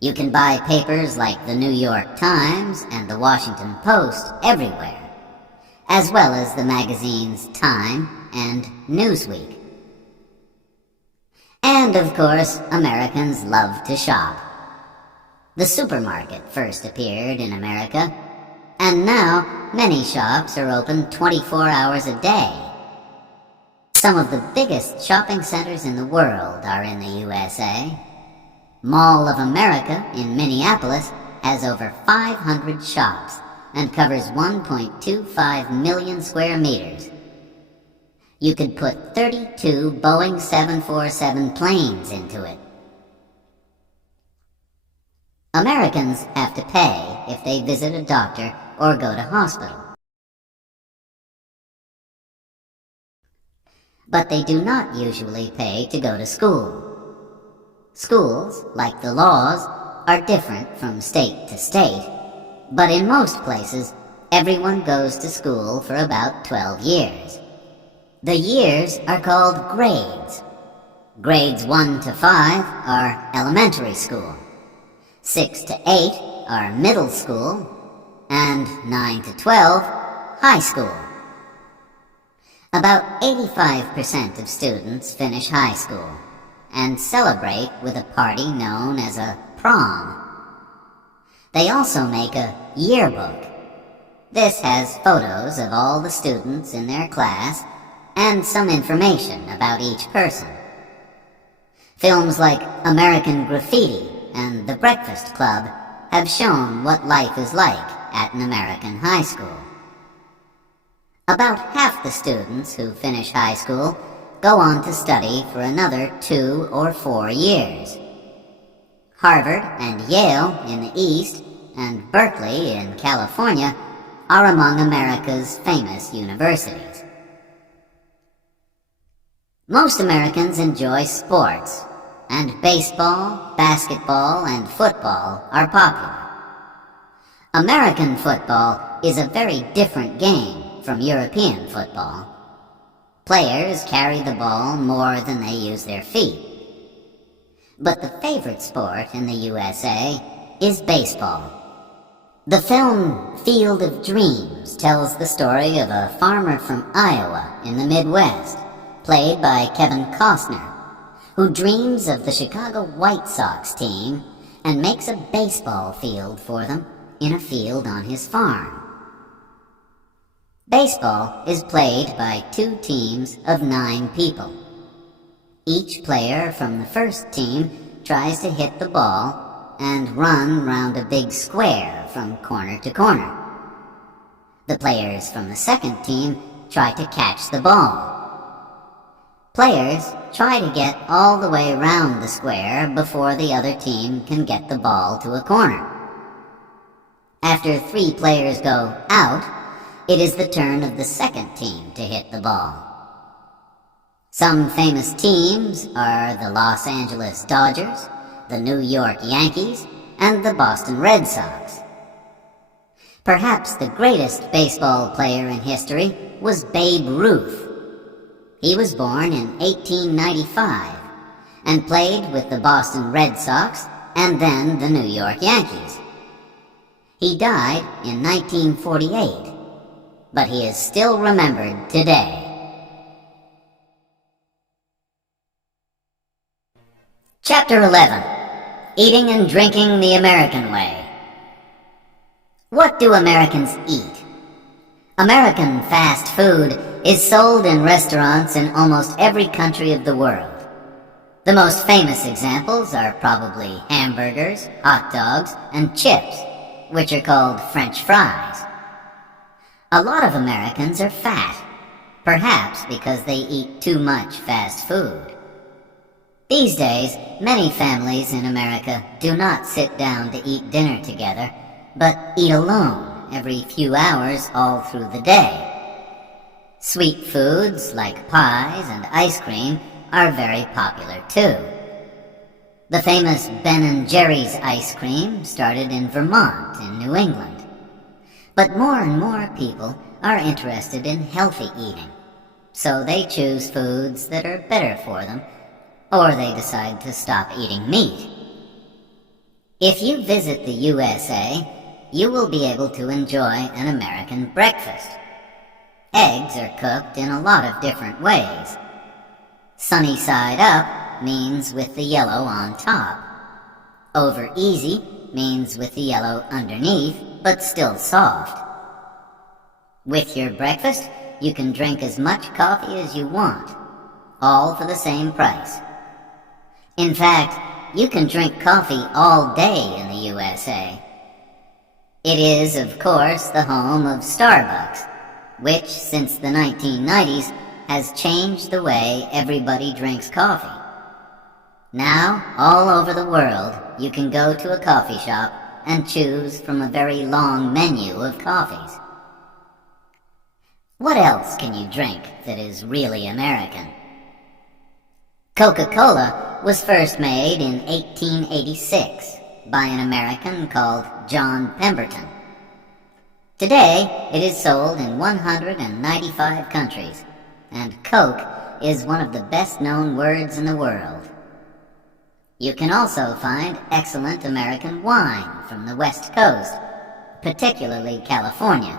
You can buy papers like the New York Times and the Washington Post everywhere, as well as the magazines Time and Newsweek. And of course, Americans love to shop. The supermarket first appeared in America, and now many shops are open 24 hours a day. Some of the biggest shopping centers in the world are in the USA. Mall of America in Minneapolis has over 500 shops and covers 1.25 million square meters. You could put 32 Boeing 747 planes into it. Americans have to pay if they visit a doctor or go to hospital. But they do not usually pay to go to school. Schools, like the laws, are different from state to state, but in most places, everyone goes to school for about 12 years. The years are called grades. Grades 1 to 5 are elementary school, 6 to 8 are middle school, and 9 to 12, high school. About 85% of students finish high school and celebrate with a party known as a prom. They also make a yearbook. This has photos of all the students in their class and some information about each person. Films like American Graffiti and The Breakfast Club have shown what life is like at an American high school. About half the students who finish high school go on to study for another 2 or 4 years. Harvard and Yale in the East and Berkeley in California are among America's famous universities. Most Americans enjoy sports, and baseball, basketball, and football are popular. American football is a very different game from European football. Players carry the ball more than they use their feet. But the favorite sport in the USA is baseball. The film Field of Dreams tells the story of a farmer from Iowa in the Midwest, played by Kevin Costner, who dreams of the Chicago White Sox team and makes a baseball field for them in a field on his farm. Baseball is played by 2 teams of 9 people. Each player from the first team tries to hit the ball and run round a big square from corner to corner. The players from the second team try to catch the ball. Players try to get all the way around the square before the other team can get the ball to a corner. After 3 players go out, it is the turn of the second team to hit the ball. Some famous teams are the Los Angeles Dodgers, the New York Yankees, and the Boston Red Sox. Perhaps the greatest baseball player in history was Babe Ruth. He was born in 1895 and played with the Boston Red Sox and then the New York Yankees. He died in 1948, but he is still remembered today. Chapter 11. Eating and Drinking the American Way. What do Americans eat? American fast food is sold in restaurants in almost every country of the world. The most famous examples are probably hamburgers, hot dogs, and chips, which are called French fries. A lot of Americans are fat, perhaps because they eat too much fast food. These days, many families in America do not sit down to eat dinner together, but eat alone every few hours all through the day. Sweet foods like pies and ice cream are very popular too. The famous Ben & Jerry's ice cream started in Vermont in New England. But more and more people are interested in healthy eating, so they choose foods that are better for them, or they decide to stop eating meat. If you visit the USA, you will be able to enjoy an American breakfast. Eggs are cooked in a lot of different ways. Sunny side up means with the yellow on top. Over easy means with the yellow underneath, but still soft. With your breakfast, you can drink as much coffee as you want, all for the same price. In fact, you can drink coffee all day in the USA. It is, of course, the home of Starbucks, which, since the 1990s, has changed the way everybody drinks coffee. Now, all over the world, you can go to a coffee shop and choose from a very long menu of coffees. What else can you drink that is really American? Coca-Cola was first made in 1886 by an American called John Pemberton. Today, it is sold in 195 countries, and Coke is one of the best-known words in the world. You can also find excellent American wine from the West Coast, particularly California.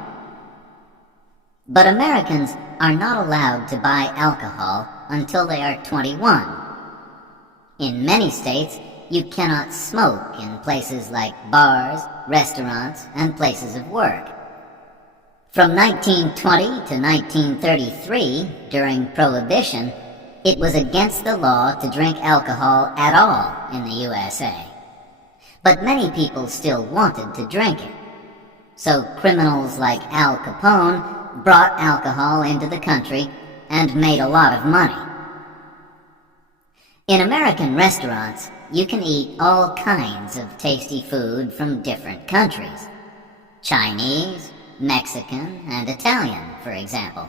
But Americans are not allowed to buy alcohol until they are 21. In many states, you cannot smoke in places like bars, restaurants, and places of work. From 1920 to 1933, during Prohibition, it was against the law to drink alcohol at all in the USA. But many people still wanted to drink it. So criminals like Al Capone brought alcohol into the country and made a lot of money. In American restaurants, you can eat all kinds of tasty food from different countries. Chinese, Mexican, and Italian, for example.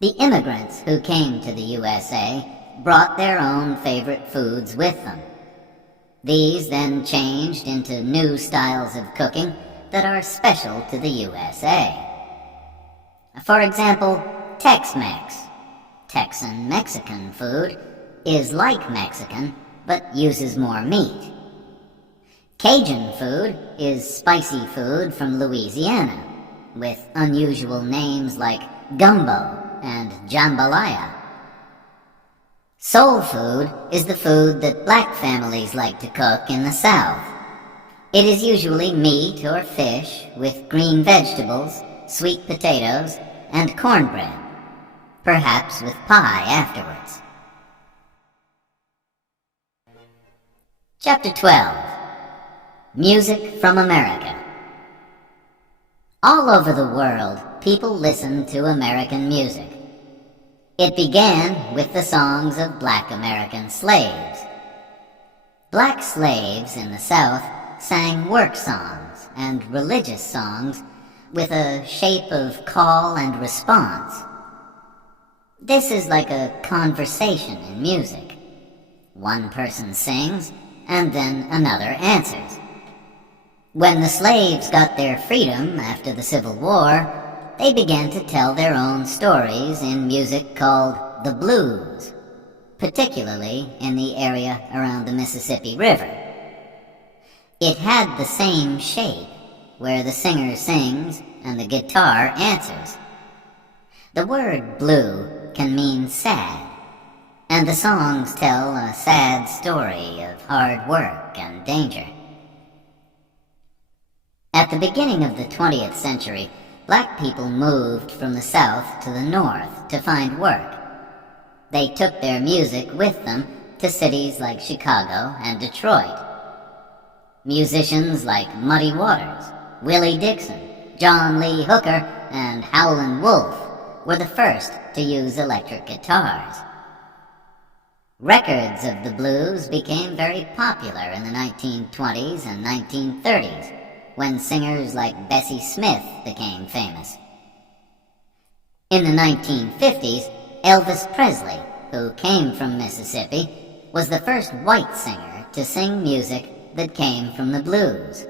The immigrants who came to the USA brought their own favorite foods with them. These then changed into new styles of cooking that are special to the USA. For example, Tex-Mex, Texan Mexican food, is like Mexican, but uses more meat. Cajun food is spicy food from Louisiana, with unusual names like gumbo and jambalaya. Soul food is the food that black families like to cook in the South. It is usually meat or fish with green vegetables, sweet potatoes, and cornbread, perhaps with pie afterwards. Chapter 12. Music from America. All over the world, people listen to American music. It began with the songs of black American slaves. Black slaves in the South sang work songs and religious songs with a shape of call and response. This is like a conversation in music. One person sings, and then another answers. When the slaves got their freedom after the Civil War, they began to tell their own stories in music called the blues, particularly in the area around the Mississippi River. It had the same shape, where the singer sings and the guitar answers. The word blue can mean sad, and the songs tell a sad story of hard work and danger. At the beginning of the 20th century, black people moved from the South to the North to find work. They took their music with them to cities like Chicago and Detroit. Musicians like Muddy Waters, Willie Dixon, John Lee Hooker, and Howlin' Wolf were the first to use electric guitars. Records of the blues became very popular in the 1920s and 1930s, when singers like Bessie Smith became famous. In the 1950s, Elvis Presley, who came from Mississippi, was the first white singer to sing music that came from the blues.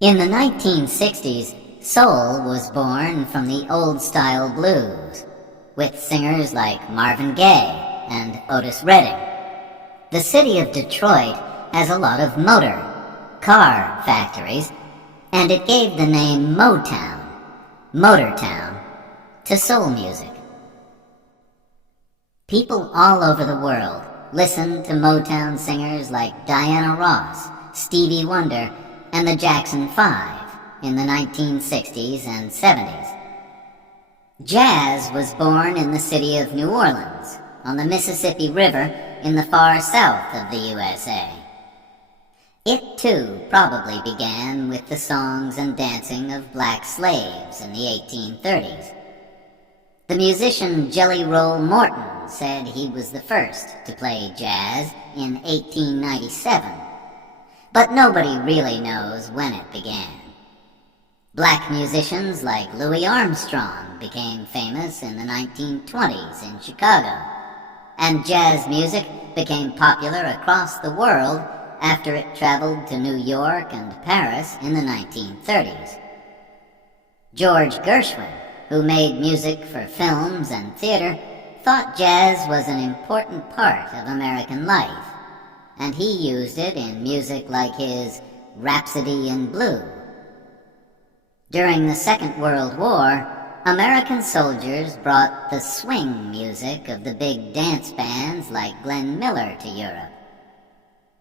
In the 1960s, soul was born from the old-style blues, with singers like Marvin Gaye and Otis Redding. The city of Detroit has a lot of car factories, and it gave the name Motortown, to soul music. People all over the world listened to Motown singers like Diana Ross, Stevie Wonder, and the Jackson 5 in the 1960s and 70s. Jazz was born in the city of New Orleans, on the Mississippi River in the far south of the USA. It too probably began with the songs and dancing of black slaves in the 1830s. The musician Jelly Roll Morton said he was the first to play jazz in 1897, but nobody really knows when it began. Black musicians like Louis Armstrong became famous in the 1920s in Chicago, and jazz music became popular across the world after it traveled to New York and Paris in the 1930s. George Gershwin, who made music for films and theater, thought jazz was an important part of American life, and he used it in music like his Rhapsody in Blue. During the Second World War, American soldiers brought the swing music of the big dance bands like Glenn Miller to Europe.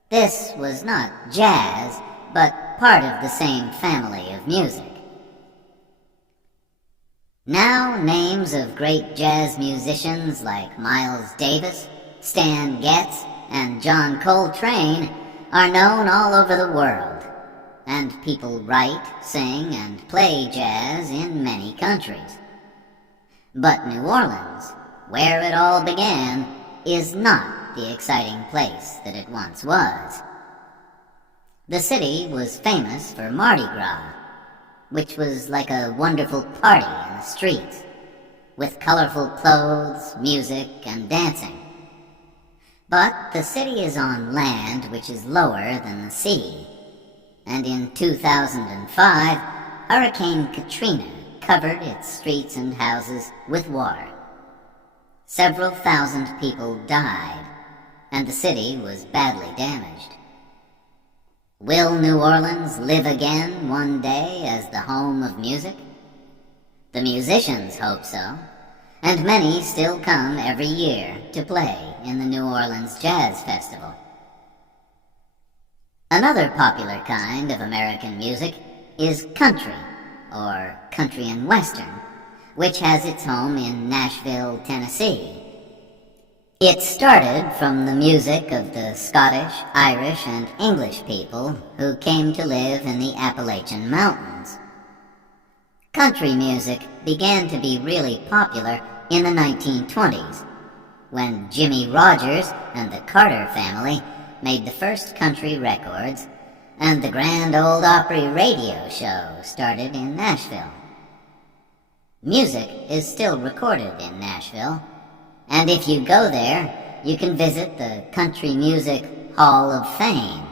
This was not jazz, but part of the same family of music. Now names of great jazz musicians like Miles Davis, Stan Getz, and John Coltrane are known all over the world, and people write, sing, and play jazz in many countries. But New Orleans, where it all began, is not the exciting place that it once was. The city was famous for Mardi Gras, which was like a wonderful party in the streets, with colorful clothes, music, and dancing. But the city is on land which is lower than the sea, and in 2005, Hurricane Katrina covered its streets and houses with water. Several thousand people died, and the city was badly damaged. Will New Orleans live again one day as the home of music? The musicians hope so, and many still come every year to play in the New Orleans Jazz Festival. Another popular kind of American music is country, or country and western, which has its home in Nashville, Tennessee. It started from the music of the Scottish, Irish, and English people who came to live in the Appalachian Mountains. Country music began to be really popular in the 1920s, when Jimmie Rodgers and the Carter family made the first country records, and the Grand Ole Opry radio show started in Nashville. Music is still recorded in Nashville, and if you go there, you can visit the Country Music Hall of Fame.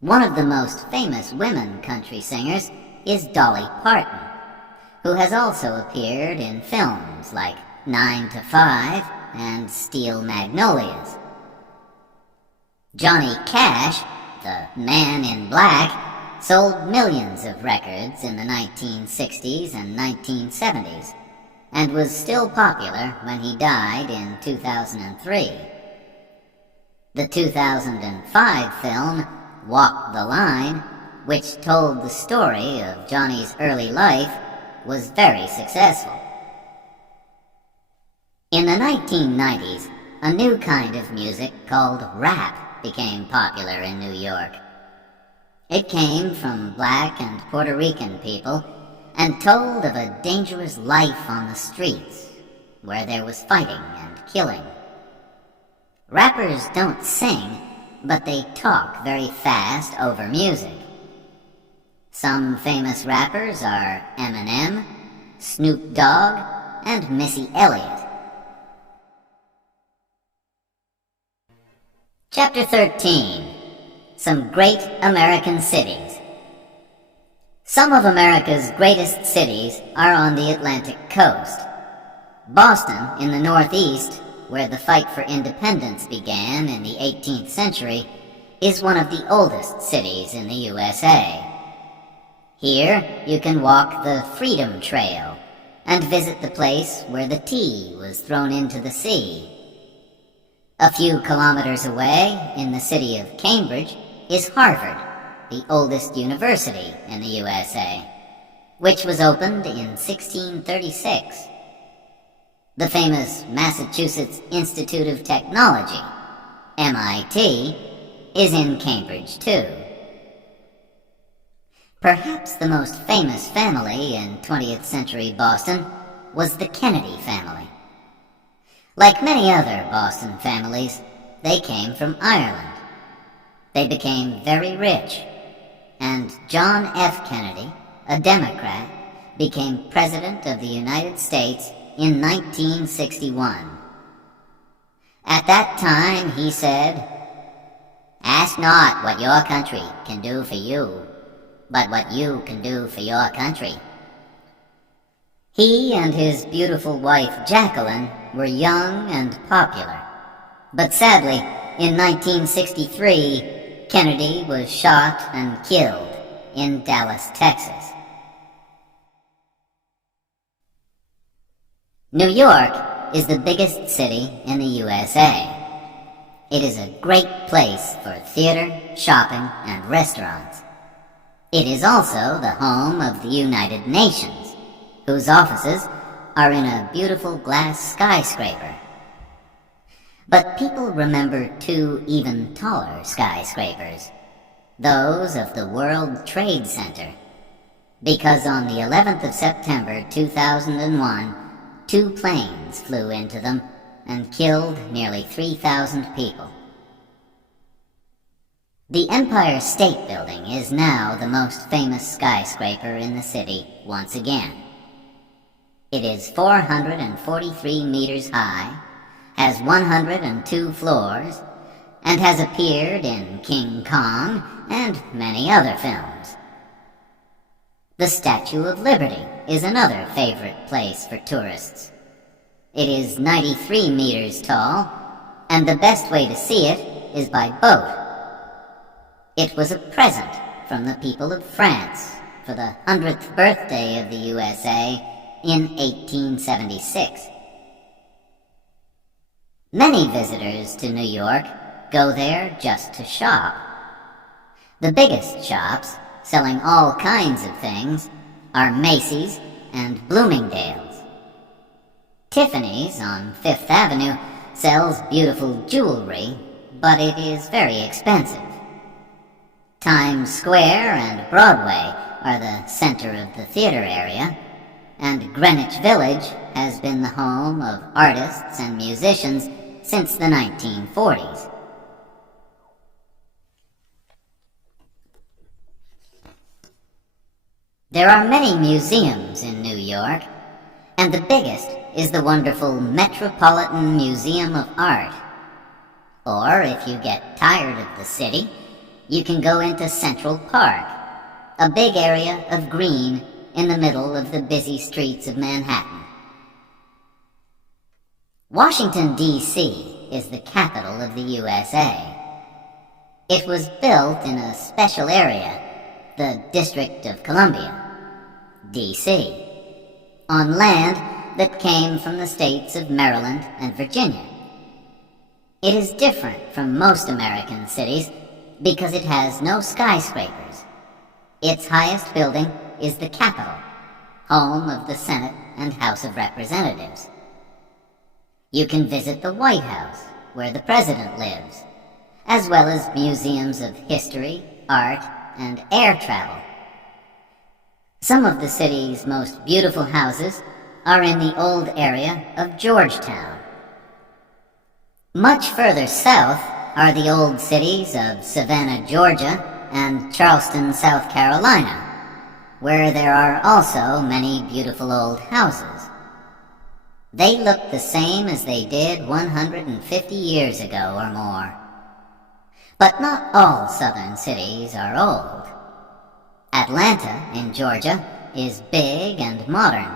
One of the most famous women country singers is Dolly Parton, who has also appeared in films like 9 to 5 and Steel Magnolias. Johnny Cash, the Man in Black, sold millions of records in the 1960s and 1970s, and was still popular when he died in 2003. The 2005 film, Walk the Line, which told the story of Johnny's early life, was very successful. In the 1990s, a new kind of music called rap became popular in New York. It came from black and Puerto Rican people and told of a dangerous life on the streets, where there was fighting and killing. Rappers don't sing, but they talk very fast over music. Some famous rappers are Eminem, Snoop Dogg, and Missy Elliott. Chapter 13. Some Great American Cities. Some of America's greatest cities are on the Atlantic coast. Boston, in the Northeast, where the fight for independence began in the 18th century, is one of the oldest cities in the USA. Here, you can walk the Freedom Trail and visit the place where the tea was thrown into the sea. A few kilometers away, in the city of Cambridge, is Harvard, the oldest university in the USA, which was opened in 1636. The famous Massachusetts Institute of Technology, MIT, is in Cambridge too. Perhaps the most famous family in 20th century Boston was the Kennedy family. Like many other Boston families, they came from Ireland. They became very rich, and John F. Kennedy, a Democrat, became President of the United States in 1961. At that time, he said, "Ask not what your country can do for you, but what you can do for your country." He and his beautiful wife Jacqueline were young and popular, but sadly, in 1963, Kennedy was shot and killed in Dallas, Texas. New York is the biggest city in the USA. It is a great place for theater, shopping, and restaurants. It is also the home of the United Nations, whose offices are in a beautiful glass skyscraper. But people remember two even taller skyscrapers, those of the World Trade Center, because on the 11th of September 2001, 2 planes flew into them and killed nearly 3,000 people. The Empire State Building is now the most famous skyscraper in the city once again. It is 443 meters high, has 102 floors, and has appeared in King Kong and many other films. The Statue of Liberty is another favorite place for tourists. It is 93 meters tall, and the best way to see it is by boat. It was a present from the people of France for the 100th birthday of the USA in 1876. Many visitors to New York go there just to shop. The biggest shops, selling all kinds of things, are Macy's and Bloomingdale's. Tiffany's on Fifth Avenue sells beautiful jewelry, but it is very expensive. Times Square and Broadway are the center of the theater area, and Greenwich Village has been the home of artists and musicians since the 1940s. There are many museums in New York, and the biggest is the wonderful Metropolitan Museum of Art. Or, if you get tired of the city, you can go into Central Park, a big area of green in the middle of the busy streets of Manhattan. Washington, D.C. is the capital of the USA. It was built in a special area, the District of Columbia, D.C., on land that came from the states of Maryland and Virginia. It is different from most American cities because it has no skyscrapers. Its highest building is the Capitol, home of the Senate and House of Representatives. You can visit the White House, where the President lives, as well as museums of history, art, and air travel. Some of the city's most beautiful houses are in the old area of Georgetown. Much further south are the old cities of Savannah, Georgia, and Charleston, South Carolina, where there are also many beautiful old houses. They look the same as they did 150 years ago or more. But not all southern cities are old. Atlanta, in Georgia, is big and modern,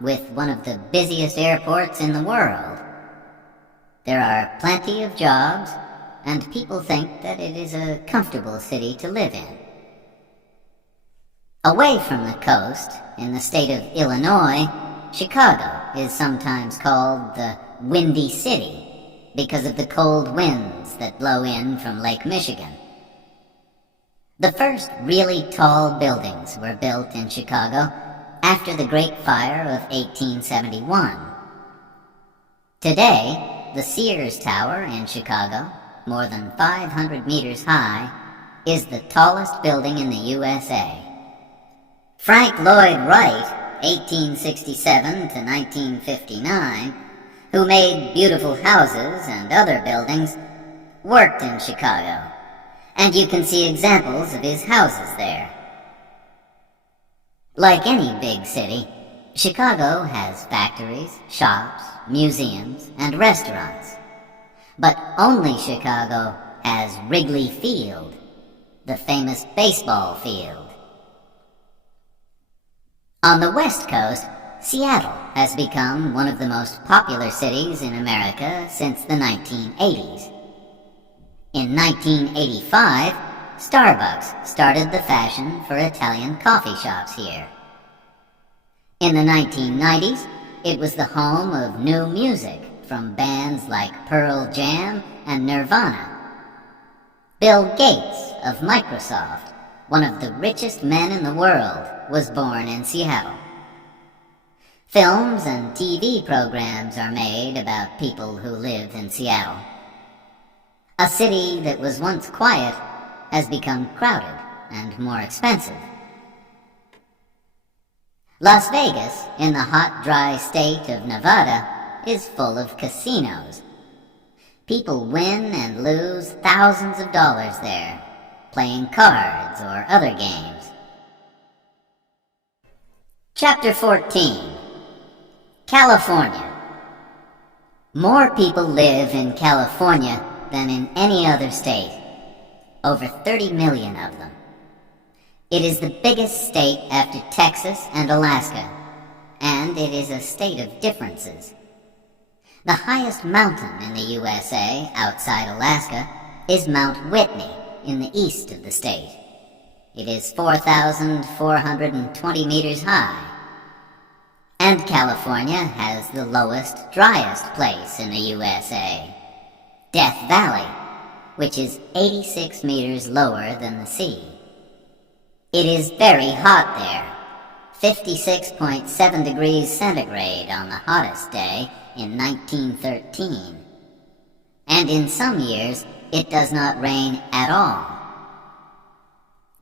with one of the busiest airports in the world. There are plenty of jobs, and people think that it is a comfortable city to live in. Away from the coast, in the state of Illinois, Chicago is sometimes called the Windy City because of the cold winds that blow in from Lake Michigan. The first really tall buildings were built in Chicago after the Great Fire of 1871. Today, the Sears Tower in Chicago, more than 500 meters high, is the tallest building in the USA. Frank Lloyd Wright, 1867 to 1959, who made beautiful houses and other buildings, worked in Chicago, and you can see examples of his houses there. Like any big city, Chicago has factories, shops, museums, and restaurants. But only Chicago has Wrigley Field, the famous baseball field. On the West Coast, Seattle has become one of the most popular cities in America since the 1980s. In 1985, Starbucks started the fashion for Italian coffee shops here. In the 1990s, it was the home of new music from bands like Pearl Jam and Nirvana. Bill Gates of Microsoft, one of the richest men in the world, was born in Seattle. Films and TV programs are made about people who live in Seattle. A city that was once quiet has become crowded and more expensive. Las Vegas, in the hot, dry state of Nevada, is full of casinos. People win and lose thousands of dollars there, playing cards or other games. Chapter 14. California. More people live in California than in any other state. Over 30 million of them. It is the biggest state after Texas and Alaska, and it is a state of differences. The highest mountain in the USA outside Alaska is Mount Whitney in the east of the state. It is 4,420 meters high. And California has the lowest, driest place in the USA, Death Valley, which is 86 meters lower than the sea. It is very hot there, 56.7 degrees centigrade on the hottest day in 1913. And in some years, it does not rain at all.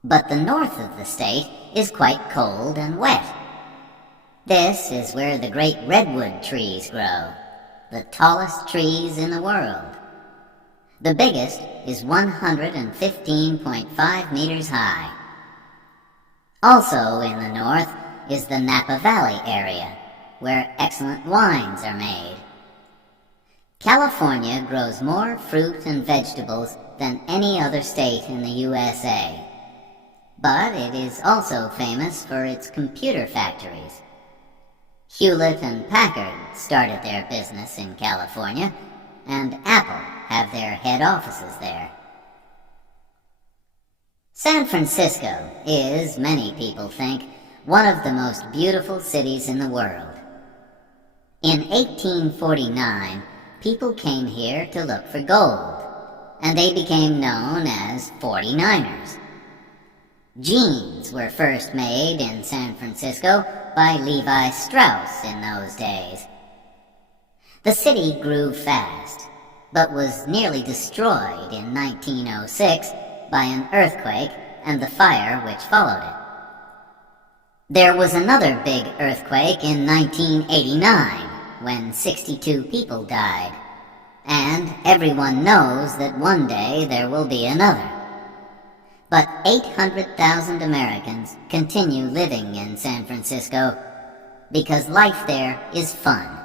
But the north of the state is quite cold and wet. This is where the great redwood trees grow, the tallest trees in the world. The biggest is 115.5 meters high. Also in the north is the Napa Valley area, where excellent wines are made. California grows more fruit and vegetables than any other state in the USA. But it is also famous for its computer factories. Hewlett and Packard started their business in California, and Apple have their head offices there. San Francisco is, many people think, one of the most beautiful cities in the world. In 1849, people came here to look for gold, and they became known as 49ers. Jeans were first made in San Francisco by Levi Strauss in those days. The city grew fast, but was nearly destroyed in 1906 by an earthquake and the fire which followed it. There was another big earthquake in 1989 when 62 people died, and everyone knows that one day there will be another. But 800,000 Americans continue living in San Francisco because life there is fun.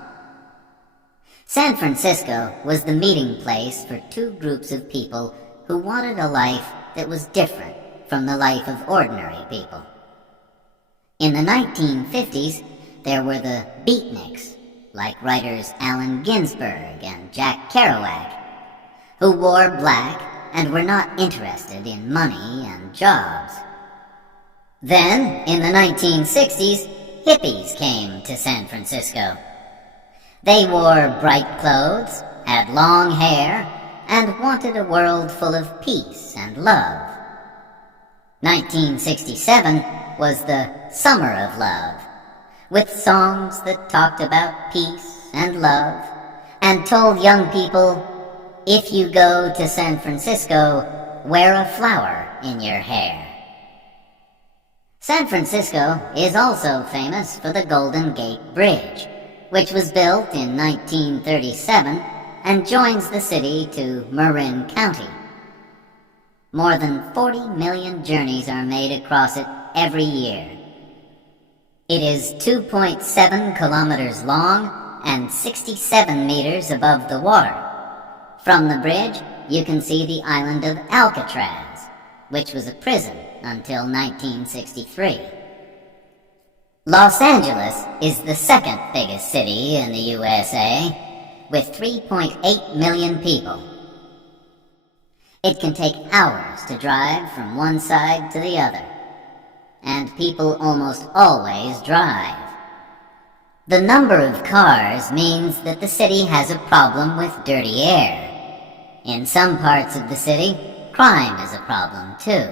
San Francisco was the meeting place for two groups of people who wanted a life that was different from the life of ordinary people. In the 1950s, there were the beatniks, like writers Allen Ginsberg and Jack Kerouac, who wore black and were not interested in money and jobs. Then, in the 1960s, hippies came to San Francisco. They wore bright clothes, had long hair, and wanted a world full of peace and love. 1967 was the Summer of Love, with songs that talked about peace and love, and told young people, if you go to San Francisco, wear a flower in your hair. San Francisco is also famous for the Golden Gate Bridge, which was built in 1937 and joins the city to Marin County. More than 40 million journeys are made across it every year. It is 2.7 kilometers long and 67 meters above the water. From the bridge, you can see the island of Alcatraz, which was a prison until 1963. Los Angeles is the second biggest city in the USA, with 3.8 million people. It can take hours to drive from one side to the other, and people almost always drive. The number of cars means that the city has a problem with dirty air. In some parts of the city, crime is a problem too.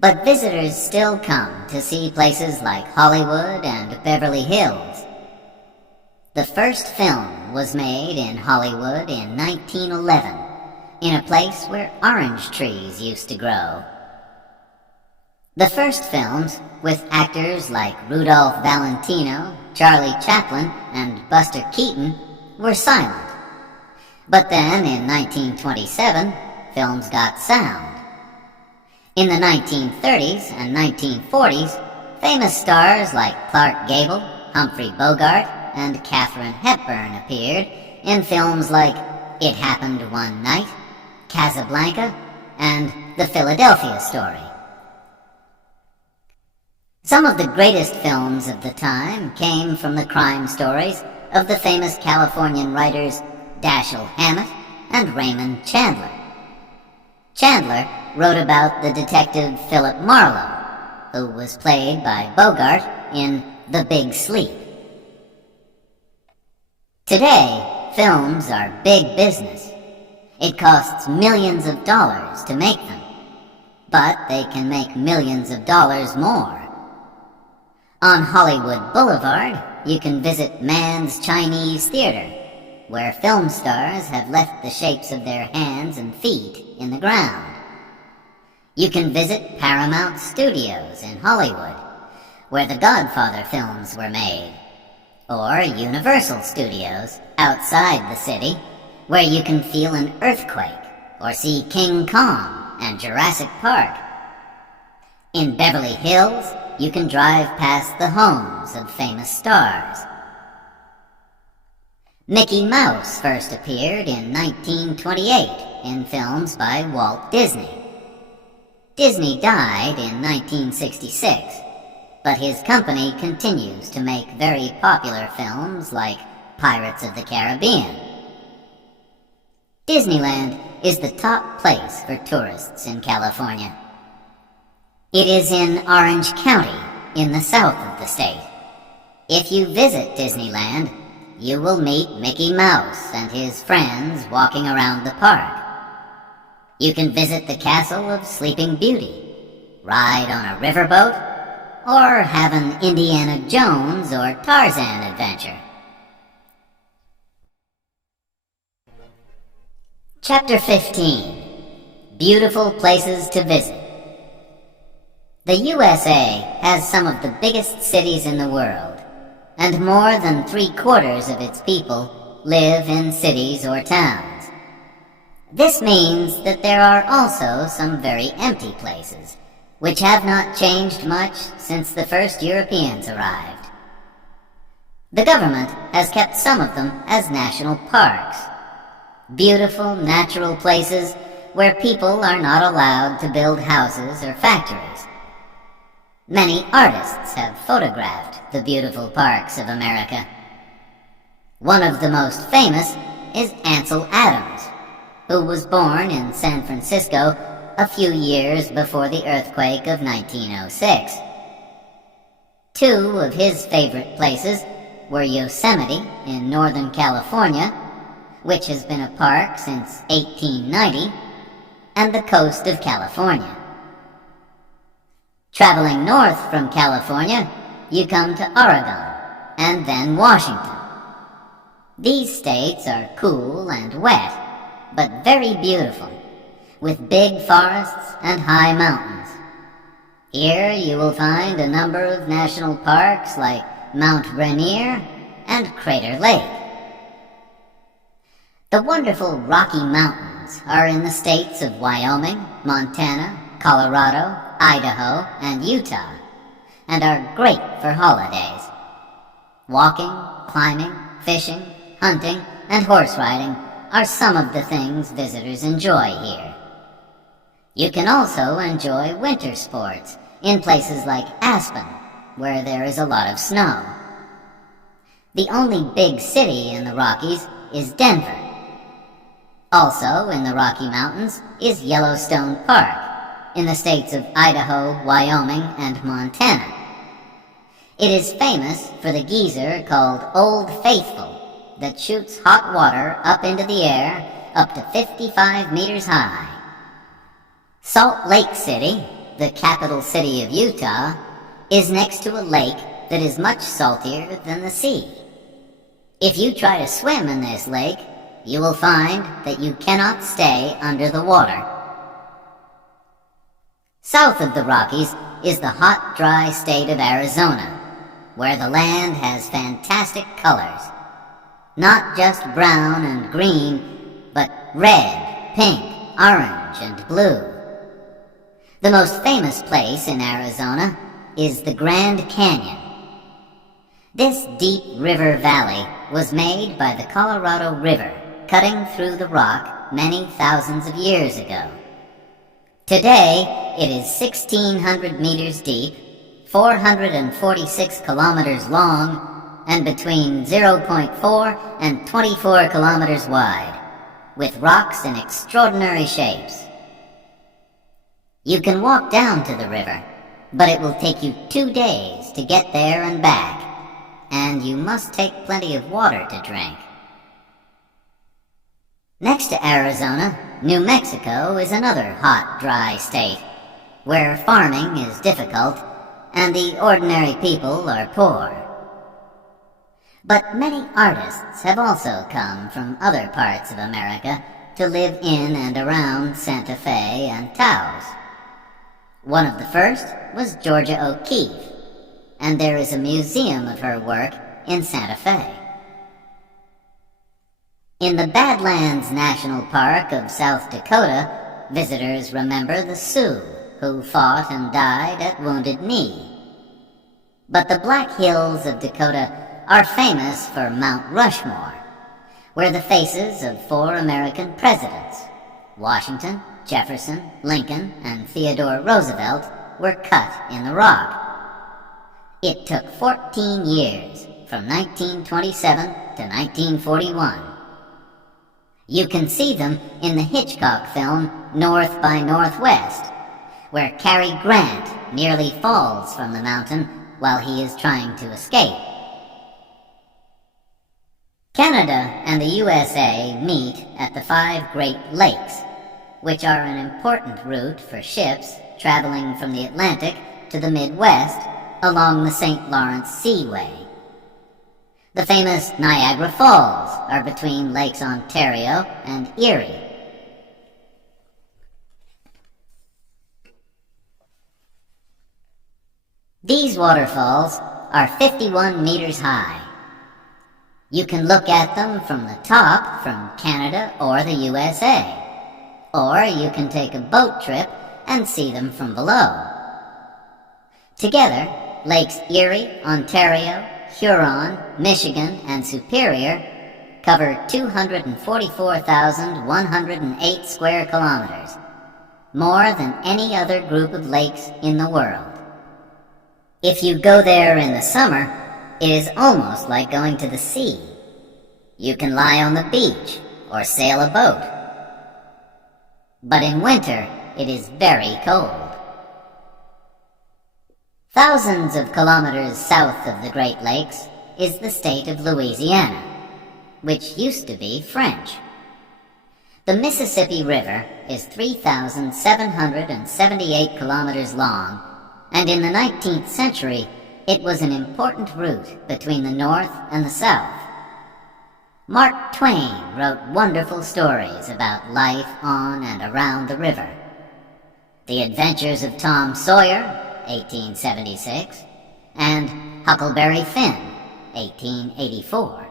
But visitors still come to see places like Hollywood and Beverly Hills. The first film was made in Hollywood in 1911, in a place where orange trees used to grow. The first films, with actors like Rudolph Valentino, Charlie Chaplin, and Buster Keaton, were silent. But then, in 1927, films got sound. In the 1930s and 1940s, famous stars like Clark Gable, Humphrey Bogart, and Katharine Hepburn appeared in films like It Happened One Night, Casablanca, and The Philadelphia Story. Some of the greatest films of the time came from the crime stories of the famous Californian writers Dashiell Hammett and Raymond Chandler. Chandler wrote about the detective Philip Marlowe, who was played by Bogart in The Big Sleep. Today, films are big business. It costs millions of dollars to make them, but they can make millions of dollars more. On Hollywood Boulevard, you can visit Mann's Chinese Theater, where film stars have left the shapes of their hands and feet in the ground. You can visit Paramount Studios in Hollywood, where the Godfather films were made, or Universal Studios outside the city, where you can feel an earthquake or see King Kong and Jurassic Park. In Beverly Hills, you can drive past the homes of famous stars. Mickey Mouse first appeared in 1928 in films by Walt Disney. Disney died in 1966, but his company continues to make very popular films like Pirates of the Caribbean. Disneyland is the top place for tourists in California. It is in Orange County, in the south of the state. If you visit Disneyland, you will meet Mickey Mouse and his friends walking around the park. You can visit the castle of Sleeping Beauty, ride on a riverboat, or have an Indiana Jones or Tarzan adventure. Chapter 15. Beautiful Places to Visit. The USA has some of the biggest cities in the world, and more than 3/4 of its people live in cities or towns. This means that there are also some very empty places, which have not changed much since the first Europeans arrived. The government has kept some of them as national parks, beautiful natural places where people are not allowed to build houses or factories. Many artists have photographed the beautiful parks of America. One of the most famous is Ansel Adams, who was born in San Francisco a few years before the earthquake of 1906. Two of his favorite places were Yosemite in Northern California, which has been a park since 1890, and the coast of California. Traveling north from California, you come to Oregon, and then Washington. These states are cool and wet, but very beautiful, with big forests and high mountains. Here you will find a number of national parks like Mount Rainier and Crater Lake. The wonderful Rocky Mountains are in the states of Wyoming, Montana, Colorado, Idaho, and Utah, and are great for holidays. Walking, climbing, fishing, hunting, and horse riding are some of the things visitors enjoy here. You can also enjoy winter sports in places like Aspen, where there is a lot of snow. The only big city in the Rockies is Denver. Also in the Rocky Mountains is Yellowstone Park, in the states of Idaho, Wyoming, and Montana. It is famous for the geyser called Old Faithful that shoots hot water up into the air up to 55 meters high. Salt Lake City, the capital city of Utah, is next to a lake that is much saltier than the sea. If you try to swim in this lake, you will find that you cannot stay under the water. South of the Rockies is the hot, dry state of Arizona, where the land has fantastic colors. Not just brown and green, but red, pink, orange, and blue. The most famous place in Arizona is the Grand Canyon. This deep river valley was made by the Colorado River, cutting through the rock many thousands of years ago. Today, it is 1,600 meters deep, 446 kilometers long, and between 0.4 and 24 kilometers wide, with rocks in extraordinary shapes. You can walk down to the river, but it will take you 2 days to get there and back, and you must take plenty of water to drink. Next to Arizona, New Mexico is another hot, dry state, where farming is difficult and the ordinary people are poor. But many artists have also come from other parts of America to live in and around Santa Fe and Taos. One of the first was Georgia O'Keeffe, and there is a museum of her work in Santa Fe. In the Badlands National Park of South Dakota, visitors remember the Sioux who fought and died at Wounded Knee. But the Black Hills of Dakota are famous for Mount Rushmore, where the faces of 4 American presidents, Washington, Jefferson, Lincoln, and Theodore Roosevelt, were cut in the rock. It took 14 years, from 1927 to 1941. You can see them in the Hitchcock film North by Northwest, where Cary Grant nearly falls from the mountain while he is trying to escape. Canada and the USA meet at the 5 Great Lakes, which are an important route for ships traveling from the Atlantic to the Midwest along the St. Lawrence Seaway. The famous Niagara Falls are between Lakes Ontario and Erie. These waterfalls are 51 meters high. You can look at them from the top from Canada or the USA, or you can take a boat trip and see them from below. Together, Lakes Erie, Ontario, Huron, Michigan, and Superior cover 244,108 square kilometers, more than any other group of lakes in the world. If you go there in the summer, it is almost like going to the sea. You can lie on the beach or sail a boat. but in winter it is very cold. Thousands of kilometers south of the Great Lakes is the state of Louisiana, which used to be French. The Mississippi River is 3,778 kilometers long, and in the 19th century it was an important route between the North and the South. Mark Twain wrote wonderful stories about life on and around the river. The Adventures of Tom Sawyer, 1876, and Huckleberry Finn, 1884.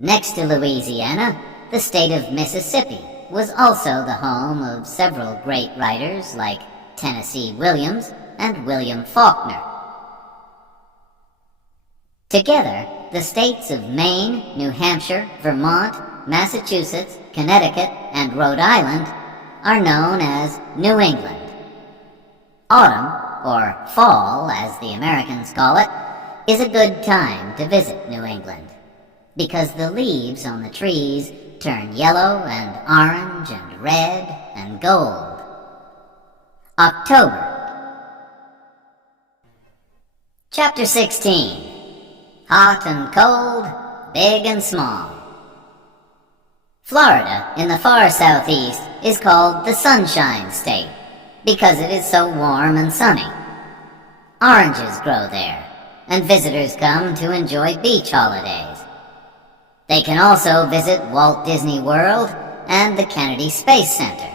Next to Louisiana, the state of Mississippi was also the home of several great writers like Tennessee Williams and William Faulkner. Together, the states of Maine, New Hampshire, Vermont, Massachusetts, Connecticut, and Rhode Island are known as New England. Autumn, or fall as the Americans call it, is a good time to visit New England, because the leaves on the trees turn yellow and orange and red and gold. October. Chapter 16. Hot and cold, big and small. Florida, in the far southeast, is called the Sunshine State because it is so warm and sunny. Oranges grow there, and visitors come to enjoy beach holidays. They can also visit Walt Disney World and the Kennedy Space Center.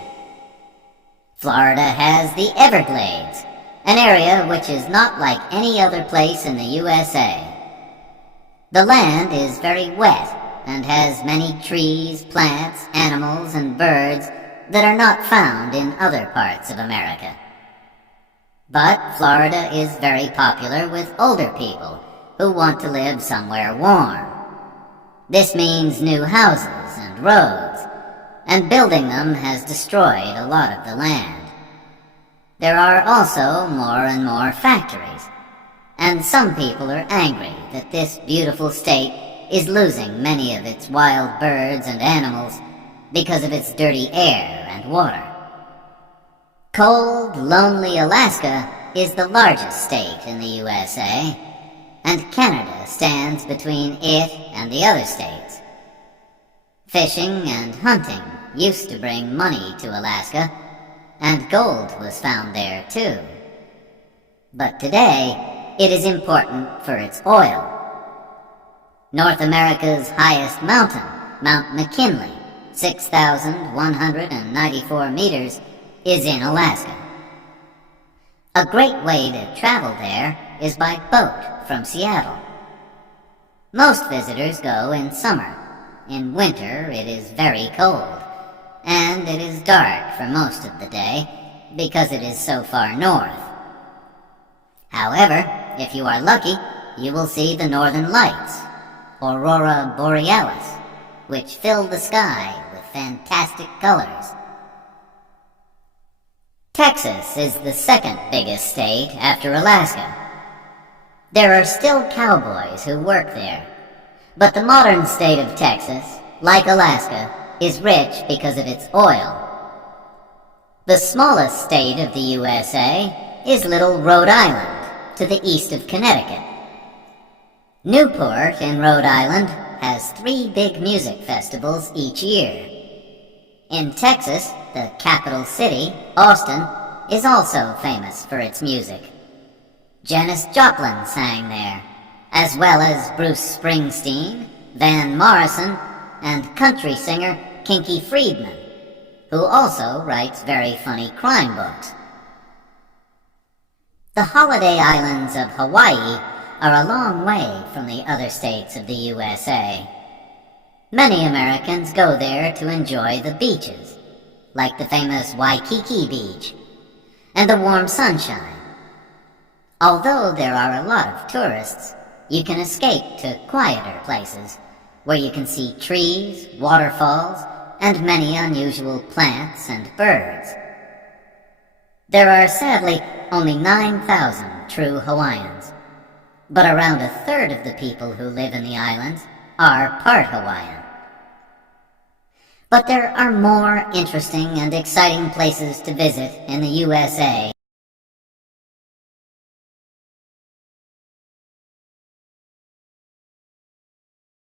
Florida has the Everglades, an area which is not like any other place in the USA. The land is very wet and has many trees, plants, animals, and birds that are not found in other parts of America. But Florida is very popular with older people who want to live somewhere warm. This means new houses and roads, and building them has destroyed a lot of the land. There are also more and more factories, and some people are angry that this beautiful state is losing many of its wild birds and animals because of its dirty air and water. Cold, lonely Alaska is the largest state in the USA, and Canada stands between it and the other states. Fishing and hunting used to bring money to Alaska, and gold was found there too. But today, it is important for its oil. North America's highest mountain, Mount McKinley, 6,194 meters, is in Alaska. A great way to travel there is by boat from Seattle. Most visitors go in summer. In winter, it is very cold, and it is dark for most of the day because it is so far north. However, if you are lucky, you will see the northern lights, Aurora Borealis, which fill the sky with fantastic colors. Texas is the second biggest state after Alaska. There are still cowboys who work there, but the modern state of Texas, like Alaska, is rich because of its oil. The smallest state of the USA is little Rhode Island, to the east of Connecticut. Newport in Rhode Island has 3 big music festivals each year. In Texas, the capital city, Austin, is also famous for its music. Janis Joplin sang there, as well as Bruce Springsteen, Van Morrison, and country singer Kinky Friedman, who also writes very funny crime books. The holiday islands of Hawaii are a long way from the other states of the USA. Many Americans go there to enjoy the beaches, like the famous Waikiki Beach, and the warm sunshine. Although there are a lot of tourists, you can escape to quieter places, where you can see trees, waterfalls, and many unusual plants and birds. There are sadly only 9,000 true Hawaiians, but around a third of the people who live in the islands are part Hawaiian. But there are more interesting and exciting places to visit in the USA